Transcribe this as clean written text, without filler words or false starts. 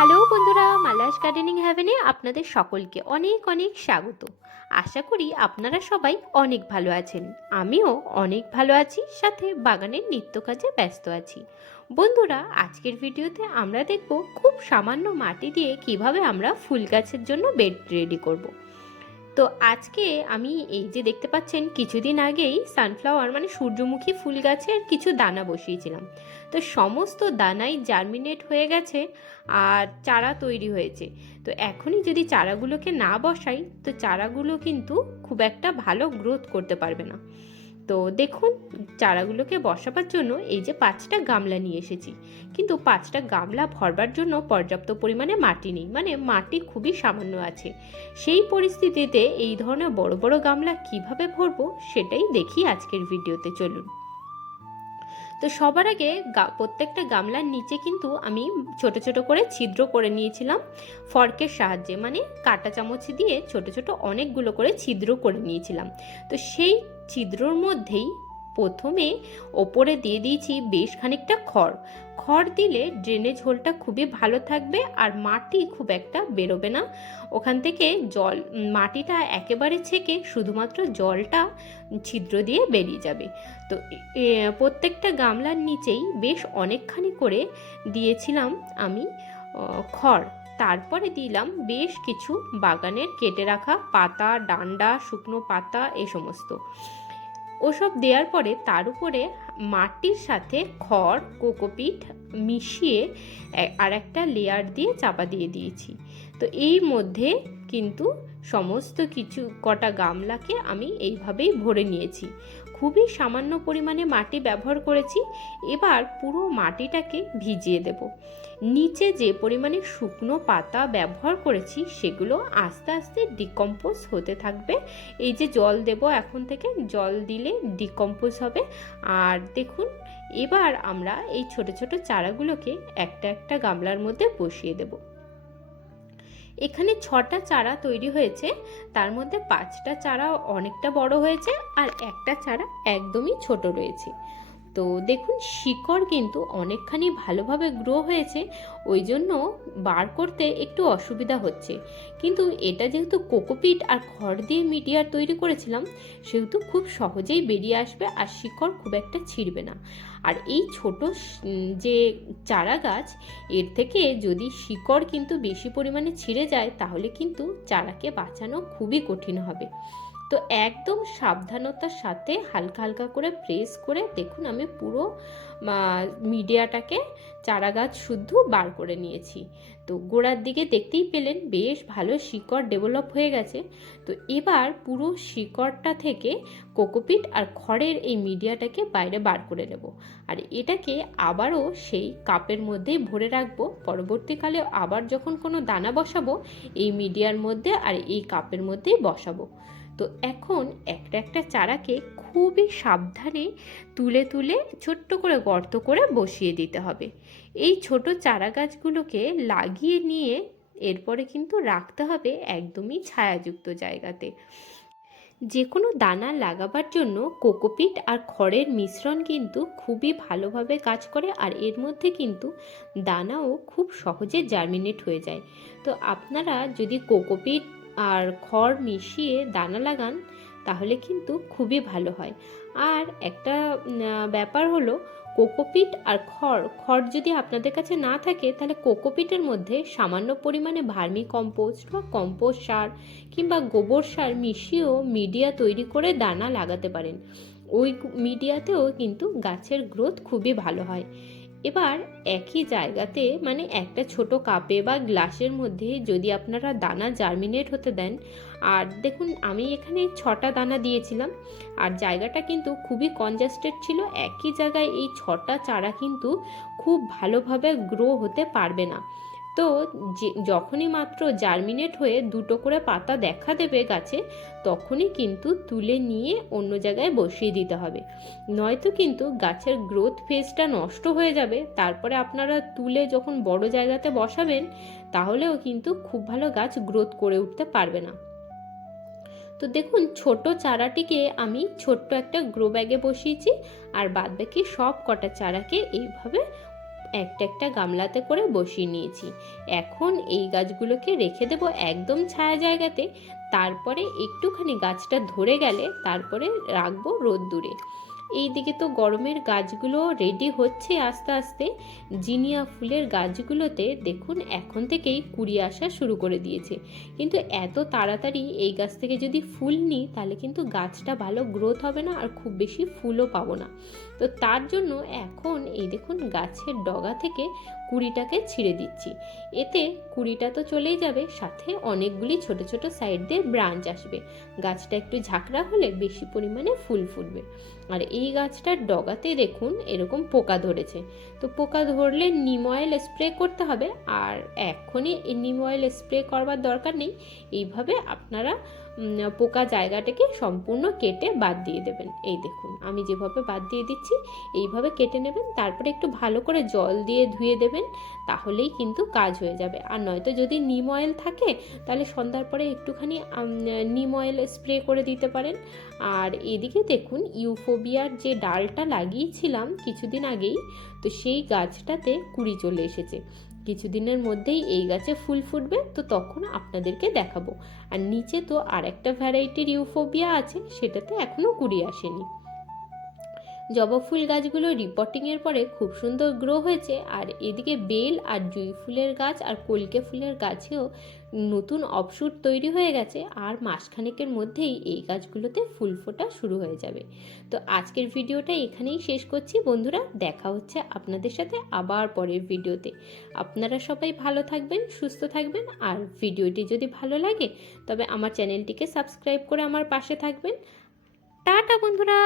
Hello বন্ধুরা, Mala's gardening হ্যাভেনে আপনাদের সকলকে অনেক অনেক স্বাগত। আশা করি আপনারা সবাই অনেক ভালো আছেন। আমিও অনেক ভালো আছি, সাথে বাগানের নিত্য কাজে ব্যস্ত আছি। বন্ধুরা, আজকের ভিডিওতে আমরা দেখব খুব সামান্য মাটি দিয়ে কিভাবে আমরা ফুল গাছের জন্য বেড রেডি করব। তো আজকে আমি এই যে দেখতে পাচ্ছেন, কিছুদিন আগেই সানফ্লাওয়ার মানে সূর্যমুখী ফুল গাছের কিছু দানা বসিয়েছিলাম। তো সমস্ত দানাই জার্মিনেট হয়ে গেছে আর চারা তৈরি হয়েছে। তো এখনই যদি চারাগুলোকে না বসাই, তো চারাগুলো কিন্তু খুব একটা ভালো গ্রোথ করতে পারবে না। তো দেখুন, চারাগুলোকে বসাবার জন্য এই যে 5টা গামলা নিয়ে এসেছি, কিন্তু 5টা গামলা ভরবার জন্য পর্যাপ্ত পরিমাণে মাটি নেই, মানে মাটি খুবই সামান্য আছে। সেই পরিস্থিতিতে এই ধরনের বড় বড় গামলা কিভাবে ভরবো সেটাই দেখি আজকের ভিডিওতে, চলুন। তো সবার আগে প্রত্যেকটা গামলার নিচে কিন্তু আমি ছোট ছোট করে ছিদ্র করে নিয়েছিলাম ফর্কের সাহায্যে, মানে কাঁটা চামচ দিয়ে ছোট ছোট অনেকগুলো করে ছিদ্র করে নিয়েছিলাম। তো সেই ছিদ্রর মধ্যেই প্রথমে ওপরে দিয়ে দিয়েছি বেশ খানিকটা খড়। খড় দিলে ড্রেনেজ হোলটা খুবই ভালো থাকবে আর মাটি খুব একটা বেরোবে না ওখান থেকে। জল মাটিটা একেবারে ছেঁকে শুধুমাত্র জলটা ছিদ্র দিয়ে বেরিয়ে যাবে। তো প্রত্যেকটা গামলার নিচেই বেশ অনেকখানি করে দিয়েছিলাম আমি খড়। তারপরে দিলাম বেশ কিছু বাগানের কেটে রাখা পাতা, ডান্ডা, শুকনো পাতা, এ সমস্ত। ওসব দেওয়ার পরে তার উপরে মাটির সাথে খড়, কোকোপিট মিশিয়ে আর একটা লেয়ার দিয়ে চাপা দিয়ে দিয়েছি। তো এই মধ্যে কিন্তু সমস্ত কিছু কটা গামলাকে আমি এইভাবেই ভরে নিয়েছি। খুবই সামান্য পরিমাণে মাটি ব্যবহার করেছি। এবার পুরো মাটিটাকে ভিজিয়ে দেব। নিচে যে পরিমাণে শুকনো পাতা ব্যবহার করেছি সেগুলো আস্তে আস্তে ডিকম্পোজ হতে থাকবে। এই যে জল দেব, এখন থেকে জল দিলে ডিকম্পোজ হবে। আর দেখুন, এবার আমরা এই ছোট ছোট চারাগুলোকে একটা একটা গামলার মধ্যে বসিয়ে দেব। এখানে 6টা চারা তৈরি হয়েছে, তার মধ্যে 5টা চারা অনেকটা বড় হয়েছে আর একটা চারা একদমই ছোট রয়েছে। তো দেখুন, শিকড় কিন্তু অনেকখানি ভালোভাবে গ্রো হয়েছে, ওই জন্য বার করতে একটু অসুবিধা হচ্ছে। কিন্তু এটা যেহেতু কোকোপিট আর খড় দিয়ে মিডিয়া তৈরি করেছিলাম, সেহেতু খুব সহজেই বেরিয়ে আসবে আর শিকড় খুব একটা ছিঁড়বে না। আর এই ছোট যে চারা গাছ, এর থেকে যদি শিকড় কিন্তু বেশি পরিমাণে ছিঁড়ে যায় তাহলে কিন্তু চারাকে বাঁচানো খুবই কঠিন হবে। তো একদম সাবধানতার সাথে হালকা হালকা করে প্রেস করে দেখুন আমি পুরো মিডিয়াটাকে চারা গাছ শুদ্ধ বার করে নিয়েছি। তো গোড়ার দিকে দেখতেই পেলেন বেশ ভালো শিকড় ডেভেলপ হয়ে গেছে। তো এবার পুরো শিকড়টা থেকে কোকোপিট আর খড়ের এই মিডিয়াটাকে বাইরে বার করে নেব। আর এটাকে আবারও সেই কাপের মধ্যেই ভরে রাখবো। পরবর্তীকালে আবার যখন কোনো দানা বসাবো, এই মিডিয়ার মধ্যে আর এই কাপের মধ্যেই বসাবো। তো এখন একটা একটা চারাকে খুবই সাবধানে তুলে তুলে ছোট্ট করে গর্ত করে বসিয়ে দিতে হবে। এই ছোট চারা গাছগুলোকে লাগিয়ে নিয়ে এরপরে কিন্তু রাখতে হবে একদমই ছায়াযুক্ত জায়গাতে। যে কোনো দানা লাগাবার জন্য কোকোপিট আর খড়ের মিশ্রণ কিন্তু খুবই ভালোভাবে কাজ করে আর এর মধ্যে কিন্তু দানাও খুব সহজে জার্মিনেট হয়ে যায়। তো আপনারা যদি কোকোপিট আর খড় মিশিয়ে দানা লাগান তাহলে কিন্তু খুবই ভালো হয়। আর একটা ব্যাপার হলো, কোকোপিট আর খড় যদি আপনাদের কাছে না থাকে তাহলে কোকোপিটের মধ্যে সামান্য পরিমাণে ভার্মি কম্পোস্ট বা কম্পোস্ট সার কিংবা গোবর সার মিশিয়েও মিডিয়া তৈরি করে দানা লাগাতে পারেন। ওই মিডিয়াতেও কিন্তু গাছের গ্রোথ খুবই ভালো হয়। এবার একই জায়গাতে মানে একটা ছোট কাপে বা গ্লাসের মধ্যে যদি আপনারা দানা জার্মিনেট হতে দেন, আর দেখুন আমি এখানে 6টা দানা দিয়েছিলাম আর জায়গাটা কিন্তু খুবই কনজাস্টেড ছিল, একই জায়গায় এই 6টা চারা কিন্তু খুব ভালোভাবে গ্রো হতে পারবে না। তো যখনই মাত্র জার্মিনেট হয়ে 2টো করে পাতা দেখা দেবে গাছে, তখনই কিন্তু তুলে নিয়ে অন্য জায়গায় বসিয়ে দিতে হবে। নয়তো কিন্তু গাছের গ্রোথ ফেজটা নষ্ট হয়ে যাবে। তারপরে আপনারা তুলে যখন বড় জায়গাতে বসাবেন তাহলেও কিন্তু খুব ভালো গাছ গ্রোথ করে উঠতে পারবে না। তো দেখুন, ছোট চারাটিকে আমি ছোট্ট একটা গ্রো ব্যাগে বসিয়েছি আর বাদবাকি সব কটা চারাকে এইভাবে একটা একটা গামলাতে করে বসিয়ে নিয়েছি। এখন এই গাছগুলোকে রেখে দেবো একদম ছায়া জায়গাতে, তারপরে একটুখানি গাছটা ধরে গেলে তারপরে রাখবো রোদ্দুরে। এইদিকে তো গরমের গাছগুলো রেডি হচ্ছে আস্তে আস্তে। জিনিয়া ফুলের গাছগুলোতে দেখুন এখন থেকেই কুড়ি আসা শুরু করে দিয়েছে, কিন্তু এত তাড়াতাড়ি এই গাছ থেকে যদি ফুল নিই তাহলে কিন্তু গাছটা ভালো গ্রোথ হবে না আর খুব বেশি ফুলও পাবো না। তো তার জন্য এখন এই দেখুন গাছের ডগা থেকে কুড়িটাকে ছিঁড়ে দিচ্ছি। এতে কুড়িটা তো চলেই যাবে, সাথে অনেকগুলি ছোট ছোট সাইড দিয়ে ব্রাঞ্চ আসবে। গাছটা একটু ঝাঁকড়া হলে বেশি পরিমাণে ফুল ফুটবে। আর এই গাছটার ডগাতে দেখুন এরকম পোকা ধরেছে, তো পোকা ধরলে নিম অয়েল স্প্রে করতে হবে। আর এখনই এই নিম অয়েল স্প্রে করবার দরকার নেই, এইভাবে আপনারা পোকা জায়গাটাকে সম্পূর্ণ কেটে বাদ দিয়ে দেবেন। এই দেখুন আমি যেভাবে বাদ দিয়ে দিচ্ছি এইভাবে কেটে নেবেন, তারপরে একটু ভালো করে জল দিয়ে ধুয়ে দেবেন, তাহলেই কিন্তু কাজ হয়ে যাবে। আর নয়তো যদি নিম অয়েল থাকে তাহলে সন্ধ্যার পরে একটুখানি নিম অয়েল স্প্রে করে দিতে পারেন। আর এদিকে দেখুন ইউফোবিয়ার যে ডালটা লাগিয়েছিলাম কিছুদিন আগেই, তো সেই গাছটাতে কুড়ি চলে এসেছে। কিছুদিনের মধ্যেই এই গাছে ফুল ফুটবে, তো তখন আপনাদেরকে দেখাবো। আর নিচে তো আর একটা ভ্যারাইটির ইউফোবিয়া আছে, সেটাতে এখনও কুড়ি আসেনি। জবা ফুল গাছগুলো রিপোর্টিংয়ের পরে খুব সুন্দর গ্রো হয়েছে। আর এদিকে বেল আর জুঁই ফুলের গাছ আর কলকে ফুলের গাছেও নতুন অফশুট তৈরি হয়ে গেছে, আর মাসখানেকের মধ্যেই এই গাছগুলোতে ফুল ফোটা শুরু হয়ে যাবে। তো আজকের ভিডিওটা এখানেই শেষ করছি বন্ধুরা, দেখা হচ্ছে আপনাদের সাথে আবার পরের ভিডিওতে। আপনারা সবাই ভালো থাকবেন, সুস্থ থাকবেন, আর ভিডিওটি যদি ভালো লাগে তবে আমার চ্যানেলটিকে সাবস্ক্রাইব করে আমার পাশে থাকবেন। টাটা বন্ধুরা।